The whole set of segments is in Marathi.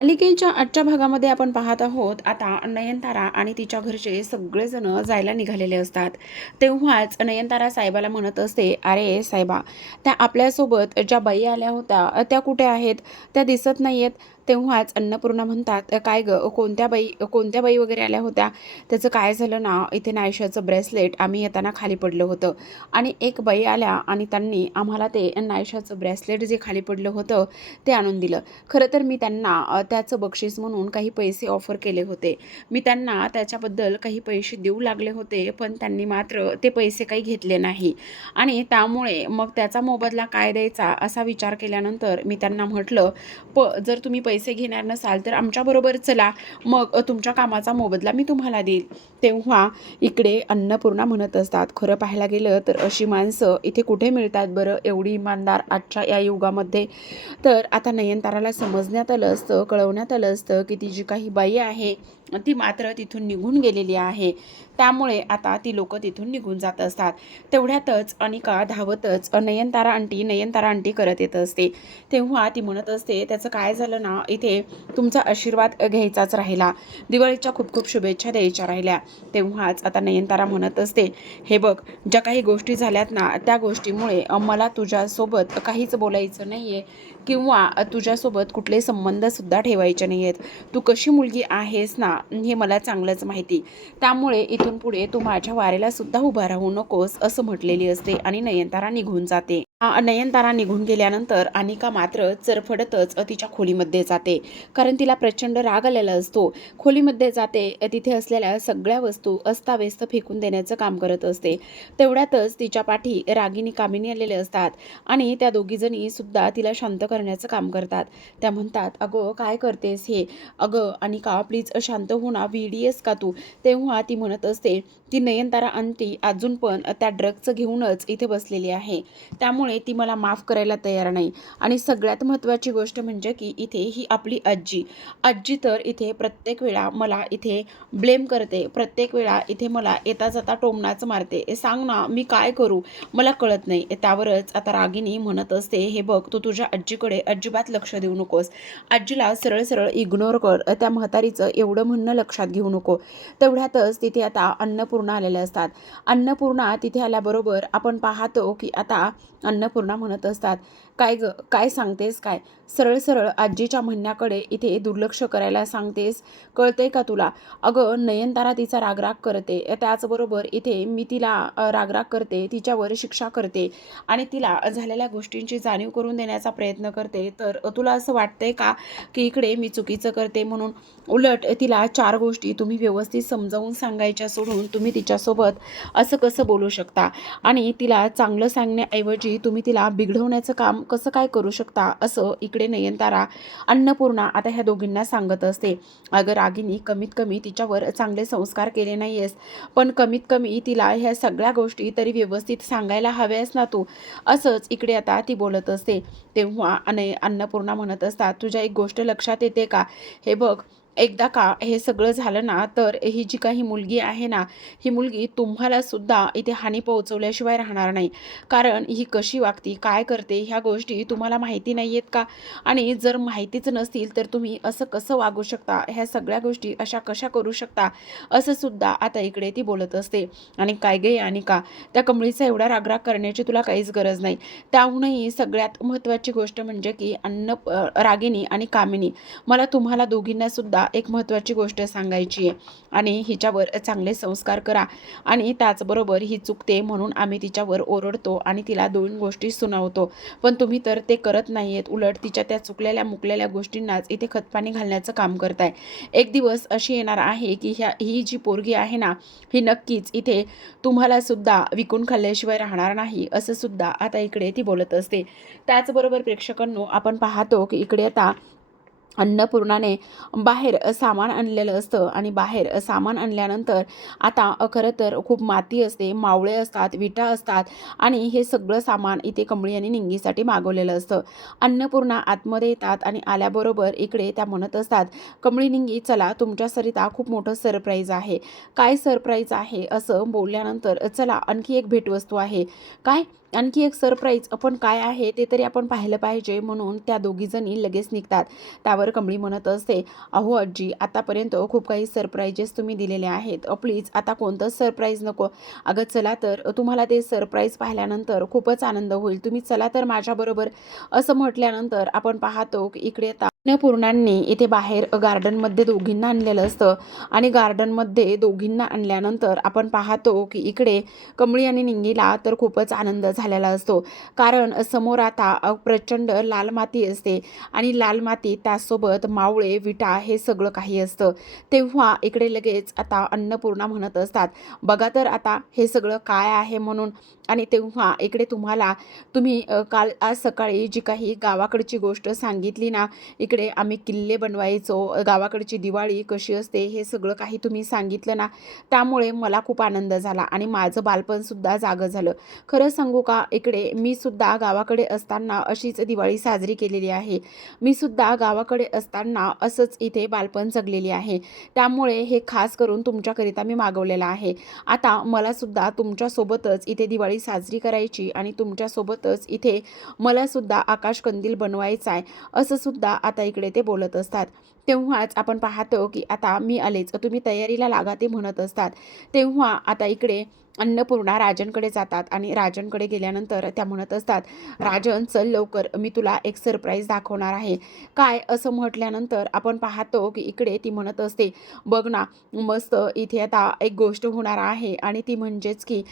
मालिकेच्या आजच्या भागामध्ये आपण पाहत आहोत आता नयनतारा आणि तिच्या घरचे सगळेजण जायला निघालेले असतात. तेव्हाच नयनतारा साहेबाला म्हणत असते अरे साहेबा त्या आपल्यासोबत ज्या बाई आल्या होत्या त्या कुठे आहेत? त्या दिसत नाही आहेत तेव्हाच अन्नपूर्णा म्हणतात काय ग? कोणत्या बाई कोणत्या बाई वगैरे आल्या होत्या? त्याचं काय झालं ना? इथे नायशाचं ब्रेसलेट आम्ही येताना खाली पडलं होतं. आणि एक बाई आल्या आणि त्यांनी आम्हाला ते नायशाचं ब्रेसलेट जे खाली पडलं होतं ते आणून दिलं. खरं तर मी त्यांना त्याचं बक्षीस म्हणून काही पैसे ऑफर केले होते. मी त्यांना त्याच्याबद्दल काही पैसे देऊ लागले होते पण त्यांनी मात्र ते पैसे काही घेतले नाही. आणि त्यामुळे मग त्याचा मोबदला काय द्यायचा असा विचार केल्यानंतर मी त्यांना म्हटलं प जर तुम्ही पैसे घेणार नसाल तर आमच्याबरोबर चला. मग तुमच्या कामाचा मोबदला मी तुम्हाला देईल. तेव्हा इकडे अन्नपूर्णा म्हणत असतात खरं पाहायला गेलं तर अशी माणसं इथे कुठे मिळतात बरं? एवढी इमानदार आजच्या या युगामध्ये. तर आता नयनताराला समजण्यात आलं असतं कळवण्यात आलं असतं की ती जी काही बाई आहे ती मात्र तिथून निघून गेलेली आहे. त्यामुळे आता ती लोक तिथून निघून जात असतात. तेवढ्यातच अनिका धावतच नयनतारा आंटी नयनतारा आंटी करत येत असते. तेव्हा ती म्हणत असते त्याचं काय झालं ना इथे तुमचा आशीर्वाद घ्यायचाच राहिला. दिवाळीच्या खूप खूप शुभेच्छा द्यायच्या राहिल्या. तेव्हाच आता नयनतारा म्हणत असते हे बघ ज्या काही गोष्टी झाल्यात ना त्या गोष्टीमुळे मला तुझ्यासोबत काहीच बोलायचं नाही आहे किंवा तुझ्यासोबत कुठले संबंधसुद्धा ठेवायचे नाही आहेत तू कशी मुलगी आहेस ना हे मला चांगलंच माहिती. त्यामुळे इथून पुढे तू माझ्या वारेला सुद्धा उभा राहू नकोस असं म्हटलेली असते आणि नयनतारा निघून जाते. नयनतारा निघून गेल्यानंतर अनिका मात्र चरफडतच तिच्या खोलीमध्ये जाते. कारण तिला प्रचंड राग आलेला असतो. खोलीमध्ये जाते तिथे असलेल्या सगळ्या वस्तू अस्ताव्यस्त फेकून देण्याचं काम करत असते. तेवढ्यातच तिच्या पाठी रागिनी कामिनी आलेले असतात आणि त्या दोघीजणी सुद्धा तिला शांत करण्याचं काम करतात. त्या म्हणतात अगं काय करतेस हे? अगं अनिका प्लीज शांत होणा व्ही डी एस का तू? तेव्हा ती म्हणत असते ती नयनतारा अंती अजून पण त्या ड्रगचं घेऊनच इथे बसलेली आहे. त्यामुळे ती मला माफ करायला तयार नाही. आणि सगळ्यात महत्त्वाची गोष्ट म्हणजे की इथे ही आपली आजी आजी तर इथे प्रत्येक वेळा मला इथे ब्लेम करते. प्रत्येक वेळा इथे मला येता जाता टोमणाच मारते. सांग ना मी काय करू? मला कळत नाही. त्यावरच आता रागिनी म्हणत असते हे बघ तू तुझ्या आजीकडे अजिबात लक्ष देऊ नकोस. आजीला सरळ सरळ इग्नोर कर. त्या म्हातारीचं एवढं म्हणणं लक्षात घेऊ नको. तेवढ्यातच तिथे आता अन्नपूर्णा आलेल्या असतात. अन्नपूर्णा तिथे आल्याबरोबर आपण पाहतो की आता अन्नपूर्णा म्हणत असतात. काय ग काय सांगतेस काय? सरळ सरळ आजीच्या म्हणण्याकडे इथे दुर्लक्ष करायला सांगतेस कळते का तुला? अगं नयनतारा तिचा रागराग करते. त्याचबरोबर इथे मी तिला रागराग करते तिच्यावर शिक्षा करते आणि तिला झालेल्या गोष्टींची जाणीव करून देण्याचा प्रयत्न करते. तर तुला असं वाटतंय का की इकडे मी चुकीचं करते म्हणून उलट तिला चार गोष्टी तुम्ही व्यवस्थित समजावून सांगायच्या सोडून तुम्ही तिच्यासोबत असं कसं बोलू शकता? आणि तिला चांगलं सांगण्याऐवजी तुम्ही तिला बिघडवण्याचं काम कसं काय करू शकता असं इकडे नयनतारा अन्नपूर्णा आता ह्या दोघींना सांगत असते. अगं रागिनी कमीत कमी तिच्यावर चांगले संस्कार केले नाही आहेस पण कमीत कमी तिला ह्या सगळ्या गोष्टी तरी व्यवस्थित सांगायला हव्यास ना तू असंच इकडे आता ती बोलत असते. तेव्हा अन अन्नपूर्णा म्हणत असतात तुझ्या एक गोष्ट लक्षात येते का? हे बघ एकदा का हे सगळं झालं ना तर ही जी काही मुलगी आहे ना ही मुलगी तुम्हाला सुद्धा इथे हानी पोहोचवल्याशिवाय राहणार नाही. कारण ही कशी वागती काय करते ह्या गोष्टी तुम्हाला माहिती नाही आहेत का? आणि जर माहितीच नसतील तर तुम्ही असं कसं वागू शकता? ह्या सगळ्या गोष्टी अशा कशा करू शकता? असं सुद्धा आता इकडे ती बोलत असते. आणि काय गे आणि का? त्या कमळीचा एवढा रागराग करण्याची तुला काहीच गरज नाही. त्याहूनही सगळ्यात महत्त्वाची गोष्ट म्हणजे की अन्न रागिणी रागिनी आणि कामिनी. मला तुम्हाला दोघींना सुद्धा एक महत्त्वाची गोष्ट सांगायची आहे. आणि हिच्यावर चांगले संस्कार करा. आणि त्याचबरोबर ही चुकते म्हणून आम्ही तिच्यावर ओरडतो आणि तिला दोन गोष्टी सुनावतो. पण तुम्ही तर ते करत नाही आहेत उलट तिच्या त्या चुकलेल्या मुकलेल्या गोष्टींनाच इथे खतपाणी घालण्याचं काम करताय. एक दिवस अशी येणार आहे की ह्या ही जी पोरगी आहे ना ही नक्कीच इथे तुम्हाला सुद्धा विकून खाल्ल्याशिवाय राहणार नाही असं सुद्धा आता इकडे ती बोलत असते. त्याचबरोबर प्रेक्षकांनो आपण पाहतो की इकडे आता अन्नपूर्णाने बाहेर सामान आणलेलं असतं आणि बाहेर सामान आणल्यानंतर आता खरं तर खूप माती असते मावळे असतात विटा असतात आणि हे सगळं सामान इथे कमळी आणि निंगीसाठी मागवलेलं असतं. अन्नपूर्णा आतमध्ये येतात आणि आल्याबरोबर इकडे त्या म्हणत असतात कमळी निंगी चला तुमच्या सरिता खूप मोठं सरप्राईज आहे. काय सरप्राईज आहे? असं बोलल्यानंतर चला आणखी एक भेटवस्तू आहे. काय? आणखी एक सरप्राईज आपण काय आहे ते तरी आपण पाहिलं पाहिजे म्हणून त्या दोघीजणी लगेच निघतात. त्यावर कमळी म्हणत असते अहो आजी आतापर्यंत खूप काही सरप्राईजेस तुम्ही दिलेले आहेत. प्लीज आता कोणतंच सरप्राईज नको? अगं चला तर तुम्हाला ते सरप्राईज पाहिल्यानंतर खूपच आनंद होईल. तुम्ही चला तर माझ्याबरोबर. असं म्हटल्यानंतर आपण पाहतो की इकडे आता अन्नपूर्णांनी इथे बाहेर गार्डनमध्ये दोघींना आणलेलं असतं. आणि गार्डनमध्ये दोघींना आणल्यानंतर आपण पाहतो की इकडे कमळी आणि निंगीला तर खूपच आनंद झालेला असतो. कारण समोर आता प्रचंड लाल माती असते आणि लाल माती त्यासोबत मावळे विटा हे सगळं काही असतं. तेव्हा इकडे लगेच आता अन्नपूर्णा म्हणत असतात बघा तर आता हे सगळं काय आहे म्हणून. आणि तेव्हा इकडे तुम्हाला तुम्ही काल आज सकाळी जी काही गावाकडची गोष्ट सांगितली ना इकडे इकडे आम्ही किल्ले बनवायचो गावाकडची दिवाळी कशी असते हे सगळं काही तुम्ही सांगितलं ना त्यामुळे मला खूप आनंद झाला आणि माझं बालपणसुद्धा जागं झालं. खरं सांगू का इकडे मी सुद्धा गावाकडे असताना अशीच दिवाळी साजरी केलेली आहे. मी सुद्धा गावाकडे असताना असंच इथे बालपण जगलेली आहे. त्यामुळे हे खास करून तुमच्याकरिता मी मागवलेलं आहे. आता मला सुद्धा तुमच्यासोबतच इथे दिवाळी साजरी करायची आणि तुमच्यासोबतच इथे मला सुद्धा आकाशकंदील बनवायचा आहे असं सुद्धा आता इकडे ते बोलत असतात. तेव्हाच आपण पाहतो की आता मी आलेच तुम्ही तयारीला लागा ते म्हणत असतात. तेव्हा आता इकडे अन्नपूर्णा राजनकडे जातात आणि राजनकडे गेल्यानंतर त्या म्हणत असतात राजन चल लवकर मी तुला एक सरप्राईज दाखवणार आहे. काय असं म्हटल्यानंतर आपण पाहतो की इकडे ती म्हणत असते बघ ना मस्त इथे आता एक गोष्ट होणार आहे आणि ती म्हणजेच की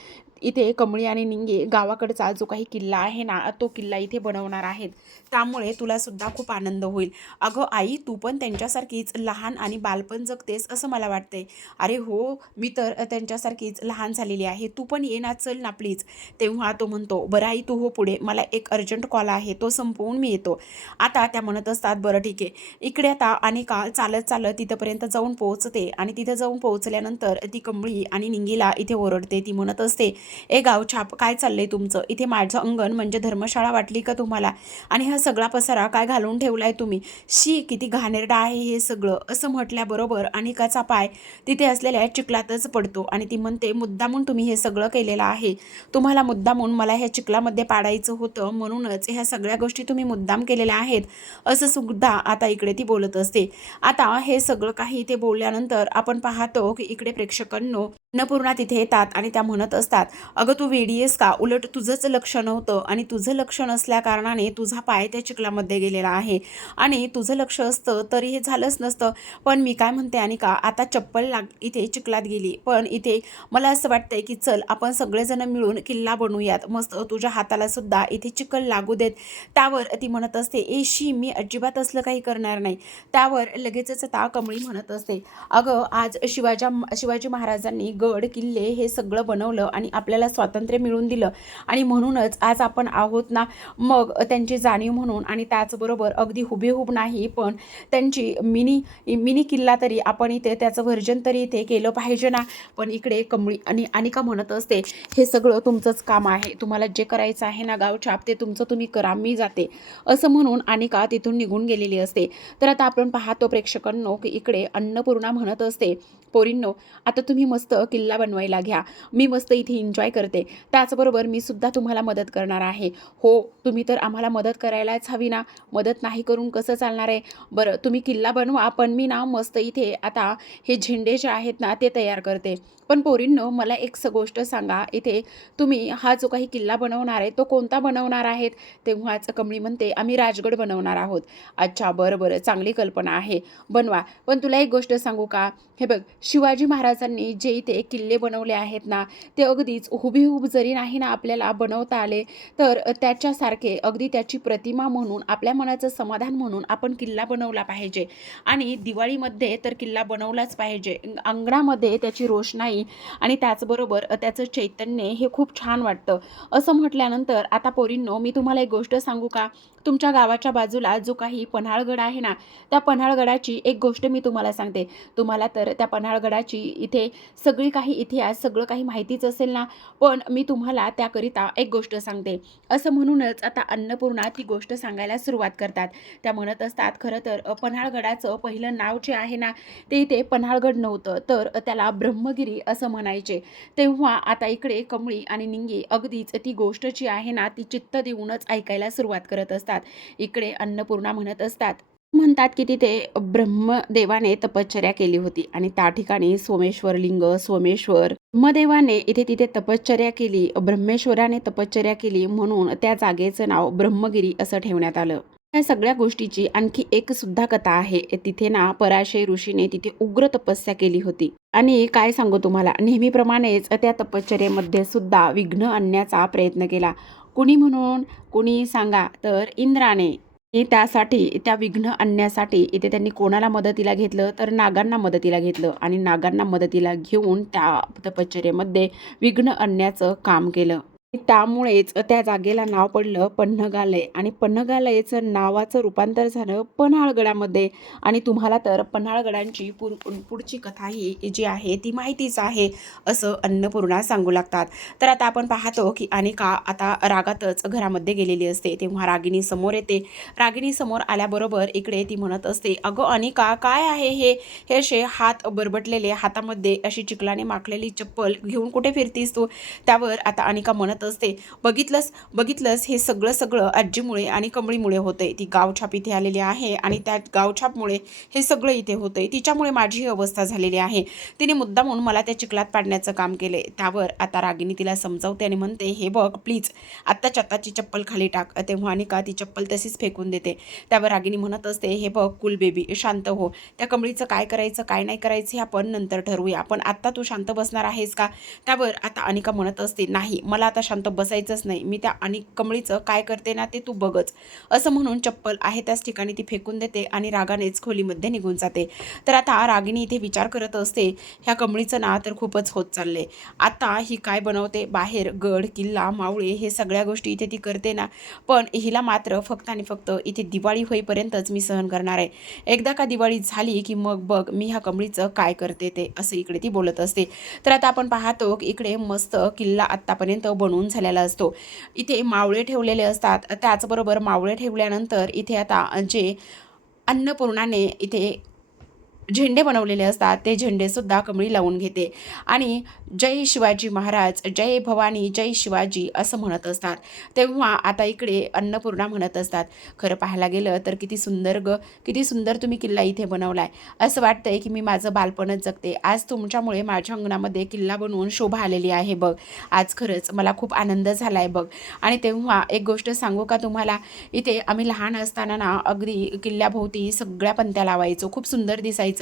इथे कमळी आणि निंगे गावाकडचा जो काही किल्ला आहे ना तो किल्ला इथे बनवणार आहेत. त्यामुळे तुला सुद्धा खूप आनंद होईल. अगं आई तू पण त्यांच्यासारखीच लहान आणि बालपण जगतेस असं मला वाटतंय. अरे हो मी तर त्यांच्यासारखीच लहान झालेली आहे. तू पण ये ना चल ना प्लीज तेव्हा तो म्हणतो बरं आई तू हो पुढे. मला एक अर्जंट कॉल आहे. तो संपवून मी येतो. आता त्या म्हणत असतात बरं ठीक आहे. इकडे आता अनिका चालत चालत तिथंपर्यंत जाऊन पोहोचते आणि तिथं जाऊन पोहोचल्यानंतर ती कमळी आणि निंगीला इथे ओरडते. ती म्हणत असते ए गाव छाप काय चाललंय तुमचं? इथे माझं अंगण म्हणजे धर्मशाळा वाटली का तुम्हाला? आणि हा सगळा पसारा काय घालून ठेवलाय तुम्ही? शी किती घाणेरडा आहे हे सगळं. असं म्हटल्याबरोबर अनिकाचा पाय तिथे असलेल्या चिखलातच पडतो आणि ती म्हणते मुद्दामून तुम्ही हे सगळं केलेलं आहे. तुम्हाला मुद्दामून मला ह्या चिखलामध्ये पाडायचं होतं म्हणूनच ह्या सगळ्या गोष्टी तुम्ही मुद्दाम केलेल्या आहेत. असं सुद्धा आता इकडे ती बोलत असते. आता हे सगळं काही ते बोलल्यानंतर आपण पाहतो की इकडे प्रेक्षकांनो अन्नपूर्णा तिथे येतात आणि त्या म्हणत असतात अगं तू वेडी आहेस का? उलट तुझंच लक्ष नव्हतं आणि तुझं लक्ष नसल्या कारणाने तुझा पाय त्या चिखलामध्ये गेलेला आहे. आणि तुझं लक्ष असतं तरी हे झालंच नसतं. पण मी काय म्हणते आणि का आता चप्पल लाग इथे चिखलात गेली. पण इथे मला असं वाटतंय की चल आपण सगळेजण मिळून किल्ला बनवूयात मस्त तुझ्या हाताला सुद्धा इथे चिखल लागू देत. त्यावर ती म्हणत असते ए शी मी अजिबात असलं काही करणार नाही. त्यावर लगेचच आता कमळी म्हणत असते. अगं आज शिवाजा शिवाजी महाराजांनी गड किल्ले हे सगळं बनवलं आणि आपल्या आपल्याला स्वातंत्र्य मिळवून दिलं. आणि म्हणूनच आज आपण आहोत ना मग त्यांची जाणीव म्हणून आणि त्याचबरोबर अगदी हुबेहूब नाही पण त्यांची मिनी मिनी किल्ला तरी आपण इथे त्याचं व्हर्जन तरी इथे केलं पाहिजे ना. पण इकडे कमळी आणि अनिका म्हणत असते हे सगळं तुमचंच काम आहे. तुम्हाला जे करायचं आहे ना गावछाप ते तुमचं तुम्ही करा मी जाते. असं म्हणून अनिका तिथून निघून गेलेली असते. तर आता आपण पाहतो प्रेक्षकांनो की इकडे अन्नपूर्णा म्हणत असते पोरींनो आता तुम्ही मस्त किल्ला बनवायला घ्या. मी मस्त इथे एन्जॉय करते. त्याचबरोबर मी सुद्धा तुम्हाला मदत करणार आहे. हो तुम्ही तर आम्हाला मदत करायलाच हवी ना? मदत नाही करून कसं चालणार आहे? बरं तुम्ही किल्ला बनवा पण मी ना मस्त इथे आता हे झेंडे जे आहेत ना ते तयार करते. पण पोरींनो मला एक स गोष्ट सांगा. इथे तुम्ही हा जो काही किल्ला बनवणार आहे तो कोणता बनवणार आहेत? तेव्हाच कमळी म्हणते आम्ही राजगड बनवणार आहोत. अच्छा बरं बरं चांगली कल्पना आहे. बनवा. पण तुला एक गोष्ट सांगू का? हे बघ शिवाजी महाराजांनी जे इथे किल्ले बनवले आहेत ना ते अगदीच हुबेहूब जरी नाही ना आपल्याला बनवता आले तर त्याच्यासारखे अगदी त्याची प्रतिमा म्हणून आपल्या मनाचं समाधान म्हणून आपण किल्ला बनवला पाहिजे. आणि दिवाळीमध्ये तर किल्ला बनवलाच पाहिजे. अंगणामध्ये त्याची रोषणाई आणि त्याचबरोबर त्याचं चैतन्य हे खूप छान वाटतं. असं म्हटल्यानंतर आता पोरींनो मी तुम्हाला एक गोष्ट सांगू का? तुमच्या गावाच्या बाजूला जो काही पन्हाळगड आहे ना त्या पन्हाळगडाची एक गोष्ट मी तुम्हाला सांगते. तुम्हाला तर त्या पन्हाळ पन्हाळगडाची इथे सगळी काही इतिहास सगळं काही माहितीच असेल ना पण मी तुम्हाला त्याकरिता एक गोष्ट सांगते. असं म्हणूनच आता अन्नपूर्णा ती गोष्ट सांगायला सुरुवात करतात. त्या म्हणत असतात खरं तर पन्हाळगडाचं पहिलं नाव जे आहे ना ते इथे पन्हाळगड नव्हतं तर त्याला ब्रह्मगिरी असं म्हणायचे. तेव्हा आता इकडे कमळी आणि निंगी अगदीच ती गोष्ट जी आहे ना ती चित्त देऊनच ऐकायला सुरुवात करत असतात. इकडे अन्नपूर्णा म्हणत असतात म्हणतात की तिथे ब्रह्मदेवाने तपश्चर्या केली होती. आणि त्या ठिकाणी सोमेश्वर लिंग सोमेश्वर ब्रह्मदेवाने इथे तिथे तपश्चर्या केली ब्रह्मेश्वराने तपश्चर्या केली म्हणून त्या जागेचं नाव ब्रह्मगिरी असं ठेवण्यात आलं. या सगळ्या गोष्टीची आणखी एक सुद्धा कथा आहे. तिथे ना पराशय ऋषीने तिथे उग्र तपस्या केली होती. आणि काय सांगू तुम्हाला? नेहमीप्रमाणेच त्या तपश्चर्येमध्ये सुद्धा विघ्न आणण्याचा प्रयत्न केला. कुणी म्हणून? कुणी सांगा? तर इंद्राने. त्यासाठी त्या विघ्न आणण्यासाठी इथे त्यांनी कोणाला मदतीला घेतलं? तर नागांना मदतीला घेतलं आणि नागांना मदतीला घेऊन त्या तपश्चर्येमध्ये विघ्न आणण्याचं काम केलं. त्यामुळेच त्या जागेला नाव पडलं पन्हगालय आणि पन्हगालयचं नावाचं रूपांतर झालं पन्हाळगडामध्ये. आणि तुम्हाला तर पन्हाळगडांची पुर पुढची कथा ही जी आहे ती माहितीच आहे असं अन्नपूर्णा सांगू लागतात. तर आता आपण पाहतो की अनिका आता रागातच घरामध्ये गेलेली असते. तेव्हा रागिणी समोर येते. रागिणी समोर आल्याबरोबर इकडे ती म्हणत असते अगं अनिका काय आहे हे? हे असे हात बरबटलेले हातामध्ये अशी चिखलाने माखलेली चप्पल घेऊन कुठे फिरतीस तू? त्यावर आता अनिका म्हणत असते. बघितलंस बघितलंस हे सगळं सगळं आजीमुळे आणि कमळीमुळे होतंय. ती गावछाप इथे आलेली आहे आणि त्या गावछापमुळे हे सगळं इथे होतंय. तिच्यामुळे माझी अवस्था झालेली आहे. तिने मुद्दा म्हणून मला त्या चिखलात पाडण्याचं काम केले त्यावर आता रागिनी तिला समजावते आणि म्हणते हे बघ प्लीज आत्ताच्या आत्ताची चप्पल खाली टाक. तेव्हा अनिका ती चप्पल तशीच फेकून देते. त्यावर रागिनी म्हणत असते हे बघ कुल बेबी शांत हो. त्या कमळीचं काय करायचं काय नाही करायचं हे आपण नंतर ठरवूया. पण आत्ता तू शांत बसणार आहेस का? त्यावर आता अनिका म्हणत असते नाही मला आता शांत बसायचंच नाही. मी त्या आणि कमळीचं काय करते ना ते तू बघच. असं म्हणून चप्पल आहे त्याच ठिकाणी ती फेकून देते आणि रागानेच खोलीमध्ये निघून जाते. तर आता रागिणी इथे विचार करत असते ह्या कमळीचं ना तर खूपच होत चालले आता ही काय बनवते? बाहेर गड किल्ला मावळे हे सगळ्या गोष्टी इथे ती करते ना. पण हिला मात्र फक्त आणि फक्त इथे दिवाळी होईपर्यंतच मी सहन करणार आहे. एकदा का दिवाळी झाली की मग बघ मी ह्या कमळीचं काय करते ते असं इकडे ती बोलत असते. तर आता आपण पाहतो की इकडे मस्त किल्ला आत्तापर्यंत बनवून झालेला असतो. इथे मावळे ठेवलेले असतात. त्याचबरोबर मावळे ठेवल्यानंतर इथे आता जे अन्नपूर्णाने इथे झेंडे बनवलेले असतात. ते झेंडेसुद्धा कमळी लावून घेते. आणि जय शिवाजी महाराज जय भवानी जय शिवाजी असं म्हणत असतात. तेव्हा आता इकडे अन्नपूर्णा म्हणत असतात. खरं पाहायला गेलं तर किती सुंदर ग किती सुंदर तुम्ही किल्ला इथे बनवला आहे असं वाटतंय की मी माझं बालपणच जगते. आज तुमच्यामुळे माझ्या अंगणामध्ये किल्ला बनवून शोभा आलेली आहे बघ. आज खरंच मला खूप आनंद झाला आहे बघ. आणि तेव्हा एक गोष्ट सांगू का तुम्हाला? इथे आम्ही लहान असताना ना अगदी किल्ल्याभोवती सगळ्या पंत्या लावायचो. खूप सुंदर दिसायचं.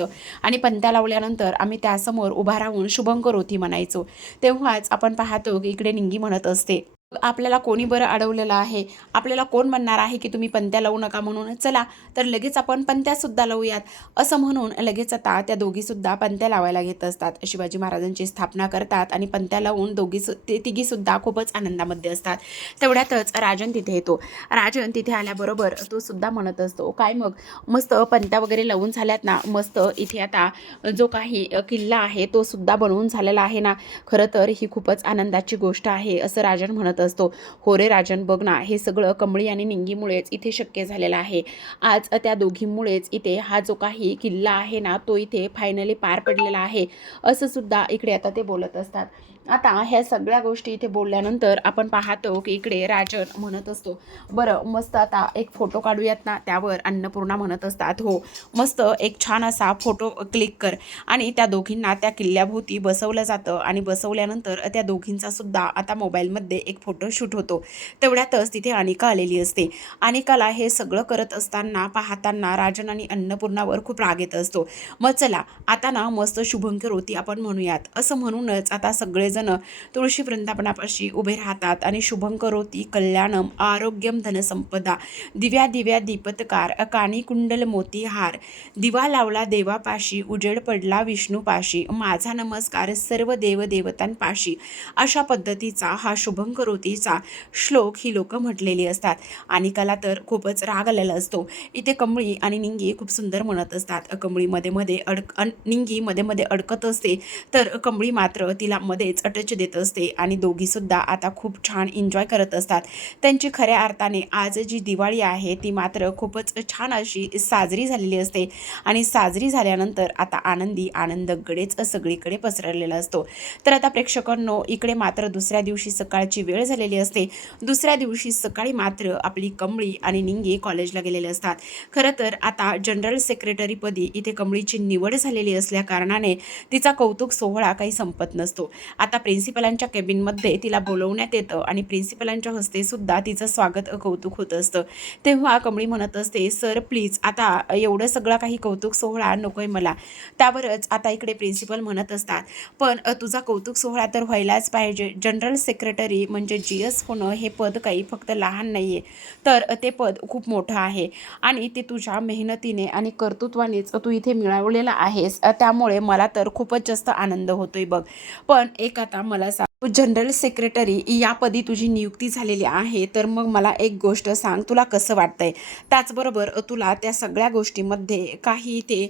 आणि पंत्या लावल्यानंतर आम्ही त्यासमोर उभा राहून शुभंकर होती म्हणायचो. तेव्हाच आपण पाहतो की इकडे निंगी म्हणत असते आपल्याला कोणी बरं अडवलेलं आहे? आपल्याला कोण म्हणणार आहे की तुम्ही पंत्या लावू नका म्हणून? चला तर लगेच आपण पंत्यासुद्धा लावूयात. असं म्हणून लगेच आता त्या दोघीसुद्धा पंत्या लावायला घेत असतात. शिवाजी महाराजांची स्थापना करतात आणि पंत्या लावून दोघी ते तिघीसुद्धा खूपच आनंदामध्ये असतात. तेवढ्यातच राजन तिथे येतो. राजन तिथे आल्याबरोबर तो सुद्धा म्हणत असतो काय मग? मस्त पंत्या वगैरे लावून झाल्यात ना? मस्त इथे आता जो काही किल्ला आहे तो सुद्धा बनवून झालेला आहे ना? खरं तर ही खूपच आनंदाची गोष्ट आहे असं राजन म्हणत असतो. होरे राजन बघ हे सगळं कमळी आणि निंगीमुळेच इथे शक्य झालेलं आहे. आज त्या दोघींमुळेच इथे हा जो काही किल्ला आहे ना तो इथे फायनली पार पडलेला आहे. असं सुद्धा इकडे आता ते बोलत असतात. आता ह्या सगळ्या गोष्टी इथे बोलल्यानंतर आपण पाहतो की इकडे राजन म्हणत असतो बरं मस्त आता एक फोटो काढूयात ना त्यावर अन्नपूर्णा म्हणत असतात. हो मस्त एक छान असा फोटो क्लिक कर. आणि त्या दोघींना त्या किल्ल्याभोवती बसवलं जातं आणि बसवल्यानंतर त्या दोघींचा सुद्धा आता मोबाईलमध्ये एक फोटो शूट होतो. तेवढ्यातच तिथे अनिका आलेली असते. अनिकाला हे सगळं करत असताना पाहताना राजन आणि अन्नपूर्णावर खूप राग येत असतो. मग चला आता ना मस्त शुभंकर होती आपण म्हणूयात. असं म्हणूनच आता सगळेजण तुळशी वृंदावनापाशी उभे राहतात आणि शुभंकरोती कल्याणम आरोग्यम धनसंपदा दिव्या दिव्या दीपतकार कानी कुंडल मोतीहार दिवा लावला देवापाशी उजेड पडला विष्णूपाशी माझा नमस्कार सर्व देवदेवतांपाशी अशा पद्धतीचा हा शुभंकरोतीचा श्लोक ही लोक म्हटलेली असतात. आणि कला तर खूपच राग आलेला असतो. इथे कमळी आणि निंगी खूप सुंदर म्हणत असतात. कमळी मध्ये मध्ये अडक अन निंगी मध्ये मध्ये अडकत असते तर कमळी मात्र तिला मध्येच टच देत असते आणि दोघीसुद्धा आता खूप छान एन्जॉय करत असतात. त्यांची खऱ्या अर्थाने आज जी दिवाळी आहे ती मात्र खूपच छान अशी साजरी झालेली असते. आणि साजरी झाल्यानंतर आता आनंदी आनंद गडेच सगळीकडे पसरलेला असतो. तर आता प्रेक्षकांनो इकडे मात्र दुसऱ्या दिवशी सकाळची वेळ झालेली असते. दुसऱ्या दिवशी सकाळी मात्र आपली कमळी आणि निंगे कॉलेजला गेलेले असतात. खरं तर आता जनरल सेक्रेटरीपदी इथे कमळीची निवड झालेली असल्या कारणाने तिचा कौतुक सोहळा काही संपत नसतो. आता आता प्रिन्सिपलांच्या केबिनमध्ये तिला बोलवण्यात येतं आणि प्रिन्सिपलांच्या हस्ते सुद्धा तिचं स्वागत कौतुक होत असतं. तेव्हा कमळी म्हणत असते सर प्लीज आता एवढं सगळं काही कौतुक सोहळा नकोय मला. त्यावरच आता इकडे प्रिन्सिपल म्हणत असतात. पण तुझा कौतुक सोहळा तर व्हायलाच पाहिजे. जनरल सेक्रेटरी म्हणजे जी एस होणं हे पद काही फक्त लहान नाही आहे तर ते पद खूप मोठं आहे आणि ते तुझ्या मेहनतीने आणि कर्तृत्वानेच तू इथे मिळवलेला आहेस. त्यामुळे मला तर खूपच जास्त आनंद होतोय बघ. पण एक आता मला सांग तू जनरल सेक्रेटरी या पदी तुझी नियुक्ती झालेली आहे तर मग मला एक गोष्ट सांग तुला कसं वाटतंय? त्याचबरोबर तुला त्या सगळ्या गोष्टीमध्ये काही ते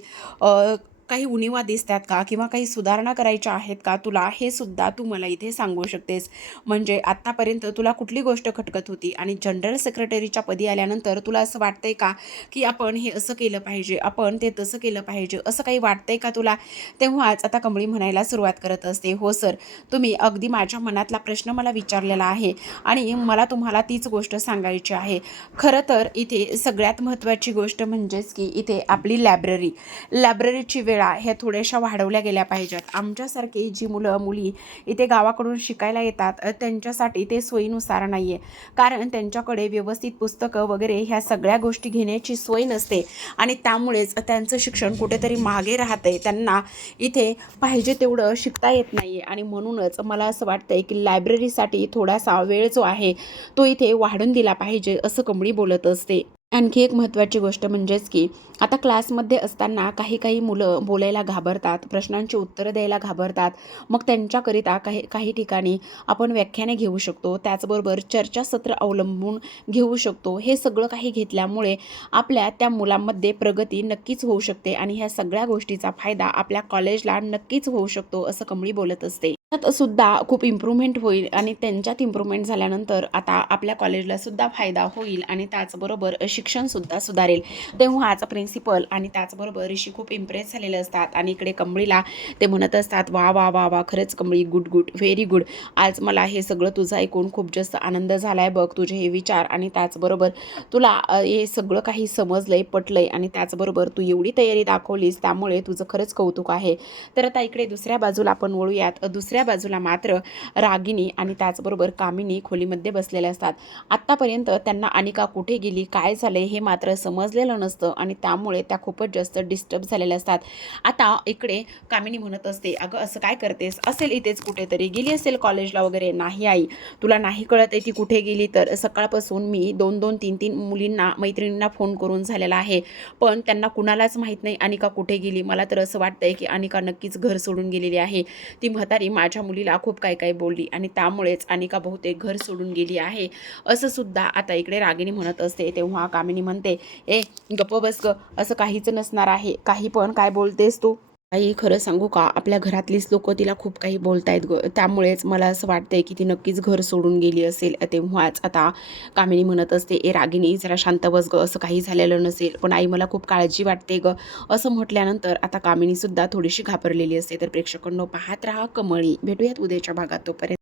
काही उणिवा दिसतात का? किंवा काही सुधारणा करायच्या आहेत का? तुला हे सुद्धा तू मला इथे सांगू शकतेस. म्हणजे आत्तापर्यंत तुला कुठली गोष्ट खटकत होती? आणि जनरल सेक्रेटरीच्या पदी आल्यानंतर तुला असं वाटतंय का की आपण हे असं केलं पाहिजे? आपण ते तसं केलं पाहिजे? असं काही वाटतंय का तुला? तेव्हाच आता कमळी म्हणायला सुरुवात करत असते. हो सर. तुम्ही अगदी माझ्या मनातला प्रश्न मला विचारलेला आहे आणि मला तुम्हाला तीच गोष्ट सांगायची आहे. खरं तर इथे सगळ्यात महत्त्वाची गोष्ट म्हणजेच की इथे आपली लायब्ररी. लायब्ररीची वेळ ह्या थोड्याशा वाढवल्या गेल्या पाहिजेत. आमच्यासारखी जी मुलं मुली इथे गावाकडून शिकायला येतात त्यांच्यासाठी ते सोयीनुसार नाही आहे कारण त्यांच्याकडे व्यवस्थित पुस्तकं वगैरे ह्या सगळ्या गोष्टी घेण्याची सोय नसते आणि त्यामुळेच त्यांचं शिक्षण कुठेतरी मागे राहतंय. त्यांना इथे पाहिजे तेवढं शिकता येत नाही आहे आणि म्हणूनच मला असं वाटतंय की लायब्ररीसाठी थोडासा वेळ जो आहे तो इथे वाढून दिला पाहिजे असं कमळी बोलत असते. आणखी एक महत्त्वाची गोष्ट म्हणजेच की आता क्लासमध्ये असताना काही काही मुलं बोलायला घाबरतात प्रश्नांची उत्तरं द्यायला घाबरतात. मग त्यांच्याकरिता काही काही ठिकाणी आपण व्याख्याने घेऊ शकतो. त्याचबरोबर चर्चासत्र अवलंबून घेऊ शकतो. हे सगळं काही घेतल्यामुळे आपल्या त्या मुलांमध्ये प्रगती नक्कीच होऊ शकते आणि ह्या सगळ्या गोष्टीचा फायदा आपल्या कॉलेजला नक्कीच होऊ शकतो असं कमळी बोलत असते. त्यात सुद्धा खूप इम्प्रूव्हमेंट होईल आणि त्यांच्यात इम्प्रूव्हमेंट झाल्यानंतर आता आपल्या कॉलेजला सुद्धा फायदा होईल आणि त्याचबरोबर शिक्षणसुद्धा सुधारेल. तेव्हाच प्रिन्सिपल आणि त्याचबरोबर ऋषी खूप इम्प्रेस झालेले असतात. आणि इकडे कंबळीला ते म्हणत असतात वा वा वा वा खरंच Kamali good good very good आज मला हे सगळं तुझं ऐकून खूप जास्त आनंद झाला आहे बघ तुझे हे विचार आणि त्याचबरोबर तुला हे सगळं काही समजलं आहे पटलं आहे आणि त्याचबरोबर तू एवढी तयारी दाखवलीस त्यामुळे तुझं खरंच कौतुक आहे. तर आता इकडे दुसऱ्या बाजूला आपण वळूयात. दुसऱ्या बाजूला मात्र रागिनी आणि त्याचबरोबर कामिनी खोलीमध्ये बसलेल्या असतात. आत्तापर्यंत त्यांना अनिका कुठे गेली काय झाले हे मात्र समजलेलं नसतं आणि त्यामुळे त्या खूपच जास्त डिस्टर्ब झालेल्या असतात. आता इकडे कामिनी म्हणत असते अगं असं काय करतेस? असेल इथेच कुठेतरी. गेली असेल कॉलेजला वगैरे? नाही आई. तुला नाही कळत आहे ती कुठे गेली तर सकाळपासून मी दोन दोन तीन तीन मुलींना मैत्रिणींना फोन करून झालेला आहे. पण त्यांना कुणालाच माहीत नाही अनिका कुठे गेली. मला तर असं वाटतंय की अनिका नक्कीच घर सोडून गेलेली आहे. ती म्हातारी माझ्या मुलीला खूप काय काय बोलली आणि त्यामुळेच अनिका बहुतेक घर सोडून गेली आहे. असं सुद्धा आता इकडे रागिनी म्हणत असते. तेव्हा कामिनी म्हणते ए गप्प बस ग. असं काहीच नसणार आहे. काही पण काय बोलतेस तू? आई खरं सांगू का? आपल्या घरातलीच लोक तिला खूप काही बोलतायत ग. त्यामुळेच मला असं वाटतंय की ती नक्कीच घर सोडून गेली असेल. तेव्हाच आता कामिनी म्हणत असते ए रागिनी जरा शांत बस ग. असं काही झालेलं नसेल. पण आई मला खूप काळजी वाटते ग. असं म्हटल्यानंतर आता कामिनीसुद्धा थोडीशी घाबरलेली असते. तर प्रेक्षकांनो पाहत राहा कमळी. भेटूयात उद्याच्या भागात तोपर्यंत.